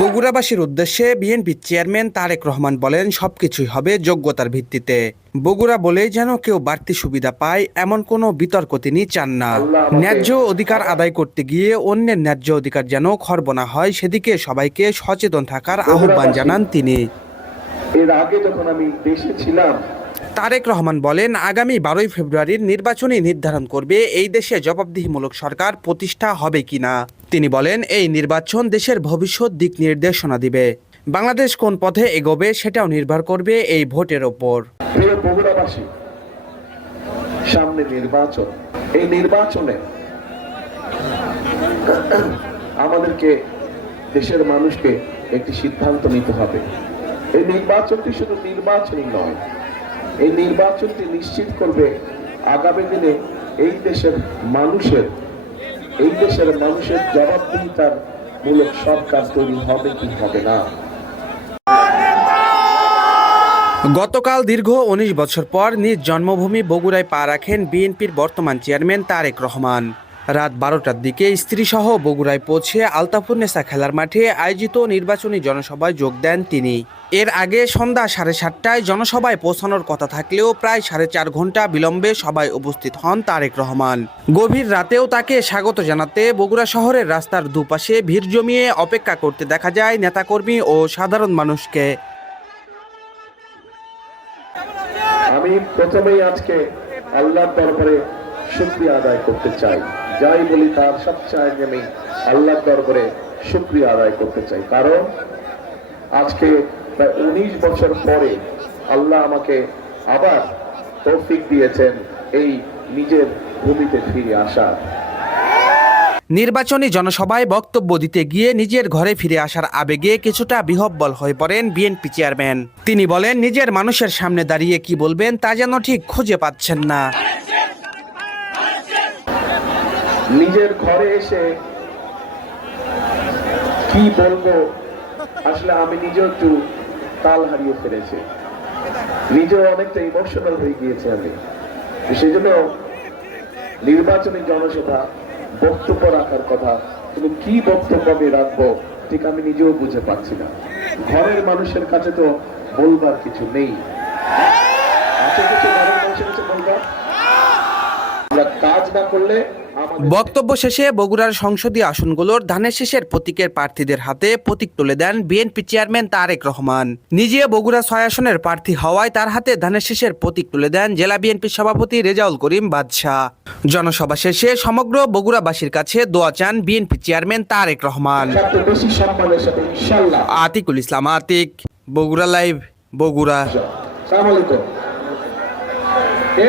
বগুড়াবাসীর উদ্দেশ্যে BNP chairman Tarique Rahman বলেন সবকিছুই হবে যোগ্যতার ভিত্তিতে। বগুড়া বলেই যেন কেউ বাড়তি সুবিধা পায় এমন কোনো বিতর্ক তিনি চান না। ন্যায্য অধিকার আদায় করতে গিয়ে অন্যের ন্যায্য অধিকার যেন খর্ব না হয় সেদিকে সবাইকে সচেতন থাকার আহ্বান জানান তিনি। এর আগে যখন আমি দেশে ছিলাম তারেক রহমান বলেন, আগামী বারোই ফেব্রুয়ারির নির্বাচনই নির্ধারণ করবে এই দেশে জবাবদিহিমূলক সরকার প্রতিষ্ঠা হবে কিনা। তিনি বলেন, এই নির্বাচন দেশের ভবিষ্যৎ দিক নির্দেশনা দিবে। বাংলাদেশ কোন পথে এগোবে সেটাও নির্ভর করবে এই ভোটের ওপর। সামনে নির্বাচন। এই নির্বাচনে আমাদেরকে, দেশের মানুষকে একটি সিদ্ধান্ত নিতে হবে। এই নির্বাচনটি শুধু নির্বাচনই নয় এই নির্বাচনটি নিশ্চিত করবে আগামী দিনে এই দেশের মানুষের, এই দেশের মানুষের জবাবদিহিতার মূলক সরকার তৈরি হবে কি হবে না। গতকাল দীর্ঘ উনিশ বছর পর নিজ জন্মভূমি বগুড়ায় পা রাখেন বিএনপির বর্তমান চেয়ারম্যান তারেক রহমান। রাত বারোটার দিকে স্ত্রীসহ বগুড়ায় পৌঁছে আলতাফুন্নেসা খেলার মাঠে আয়োজিত নির্বাচনী জনসভায় যোগ দেন তিনি। এর আগে সন্ধ্যা সাড়ে সাতটায় জনসভায় পৌঁছানোর কথা থাকলেও প্রায় সাড়ে চার ঘণ্টা বিলম্বে সভায় উপস্থিত হন তারেক রহমান। গভীর রাতেও তাকে স্বাগত জানাতে বগুড়া শহরের রাস্তার দুপাশে ভিড় জমিয়ে অপেক্ষা করতে দেখা যায় নেতাকর্মী ও সাধারণ মানুষকে। আমি প্রথমেই আজকে আল্লাহর দরবারে শুক্রিয়া আদায় করতে চাই। যাই বলি তার সবচেয়ে আগে আমি আল্লাহর দরবারে শুক্রিয়া আদায় করতে চাই। কারণ আজকে প্রায় উনিশ বছর পরে আল্লাহ আমাকে আবার তৌফিক দিয়েছেন এই নিজের ভূমিতে ফিরে আসার। নির্বাচনী জনসভায় বক্তব্য দিতে গিয়ে নিজের ঘরে ফিরে আসার আবেগে কিছুটা বিহব্বল হয়ে পড়েন বিএনপি চেয়ারম্যান। তিনি বলেন, নিজের মানুষের সামনে দাঁড়িয়ে কি বলবেন তা যেন ঠিক খুঁজে পাচ্ছেন না। নিজের ঘরে এসে কি বলব? আসলে আমি নিজেও একটু তাল হারিয়ে ফেলেছি। নিজেও অনেকটা ইমোশনাল হয়ে গিয়েছে আমি। সেই জন্য নির্বাচনী জনসভা, বক্তব্য রাখার কথা, কিন্তু কি বক্তব্য আমি রাখব, ঠিক আমি নিজেও বুঝে পাচ্ছি না। ঘরের মানুষের কাছে তো বলবার কিছু নেই। বলবার আমরা কাজ না করলে বক্তব্য শেষে বগুড়ার সংসদীয় আসনগুলোর ধানের শেষের প্রতীকের প্রার্থীদের হাতে প্রতীক তুলে দেন বিএনপি চেয়ারম্যান তারেক রহমান। নিজে বগুড়া ছয় আসনের প্রার্থী হওয়ায় তার হাতে ধানের শেষের প্রতীক তুলে দেন জেলা বিএনপির সভাপতি রেজাউল করিম বাদশাহ। জনসভা শেষে সমগ্র বগুড়াবাসীর কাছে দোয়া চান BNP chairman Tarique Rahman. Atiqul Islam Atiq Bogura live Bogura. আলাইকুম। কে?